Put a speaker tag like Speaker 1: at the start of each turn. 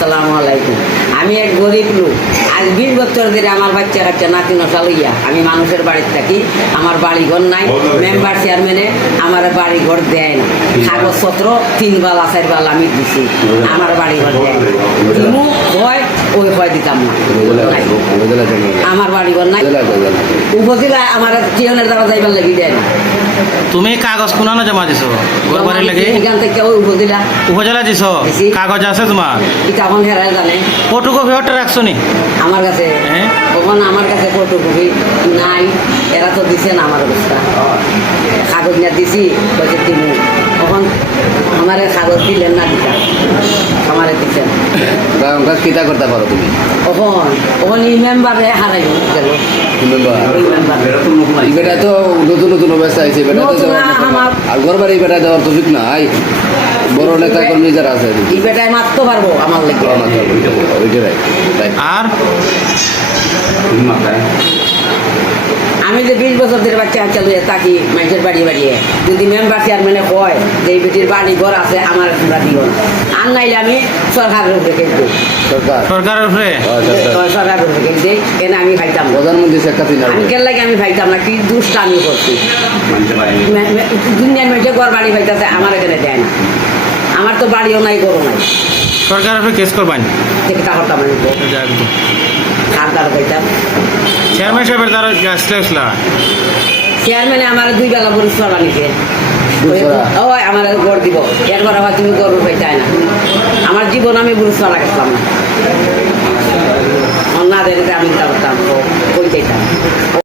Speaker 1: আসসালামু আলাইকুম। আমি এক গরিব লোক। আজ বিশ বছর ধরে আমার বাচ্চা কাচ্চা নাতি নশা লইয়া আমি মানুষের বাড়িতে থাকি। আমার বাড়ি ঘর নাই মেম্বার চেয়ারম্যানে আমার বাড়ি ঘর দেয় না। কাগজপত্র তিন বালা চার বালা আমি দিছি। আমার বাড়ি ঘর দেয় না। দিমু হয় ওই হয় দিতাম না। আমার বাড়ি ঘর নাই। উপজেলা আমার টিয়নের দ্বারা যাইবার লাগি দেয় না।
Speaker 2: তুমি কাগজ কোনানো জমা দিছো? ঘর বাড়ির লাগে?
Speaker 1: উপজেলা
Speaker 2: দিছ। কাগজ আছে তোমার
Speaker 1: এখন হেরাই জানে।
Speaker 2: ফটোকপি হটে রাখছো নি?
Speaker 1: আমার কাছে।
Speaker 2: হ্যাঁ?
Speaker 1: আমার কাছে ফটোকপি নাই। এরা তো দিছে না আমার অবস্থা কাগজ না দিছি বলছে তখন আমার কাগজ দিলেন না দিতা আমারে দিচ্ছেন
Speaker 3: কিতা করতে পারো তুমি?
Speaker 1: তখন এই মেম্বারে হারাই গেল।
Speaker 3: বেটা তো নতুন নতুন অবস্থা আছে বেটা তো না। আর ঘর বাড়ি বেটা দেওয়ার তো ঠিক নাই। বড় নেতা কর্মী যারা আছে।
Speaker 1: এই বেটায় মারতে পারব আমার লেগে।
Speaker 2: আর?
Speaker 1: আমি যে বিশ বছর ধরে বাচ্চা বাচ্চা লইয়া থাকি মানুষের বাড়ি বাড়িয়ে। যদি মেম্বার চেয়ারম্যানে কয় যে এই বেটির বাড়ি ঘর আছে আমার তোমরা দিও আর নাইলে আমি সরকারের উপরে কেস দিই
Speaker 3: সরকার?
Speaker 2: সরকারের উপরে?
Speaker 3: হ্যাঁ,
Speaker 1: সরকারের উপরে কেস দিই এনে আমি খাইতাম।
Speaker 3: প্রধানমন্ত্রী শেখ হাসিনা
Speaker 1: আমি কেন লাগে আমি খাইতাম না কি দুষ্টা আমি করছি দুনিয়ার মেয়েছে ঘর বাড়ি খাইতেছে আমার এখানে দেয় না। আমার তো বাড়িও নাই গরু নাই।
Speaker 2: সরকারের উপরে কেস করবেন?
Speaker 1: খার
Speaker 2: চেয়ারম্যান সাহেবের দ্বারা আসলে আসলা?
Speaker 1: চেয়ারম্যানে আমার দুই বেলা বড় সরবা
Speaker 3: নিকে
Speaker 1: ও আমার গড় দিব। এরপর আবার তুমি গরু চায় না। আমার জীবন আমি বুঝতে লাগাইছিলাম না।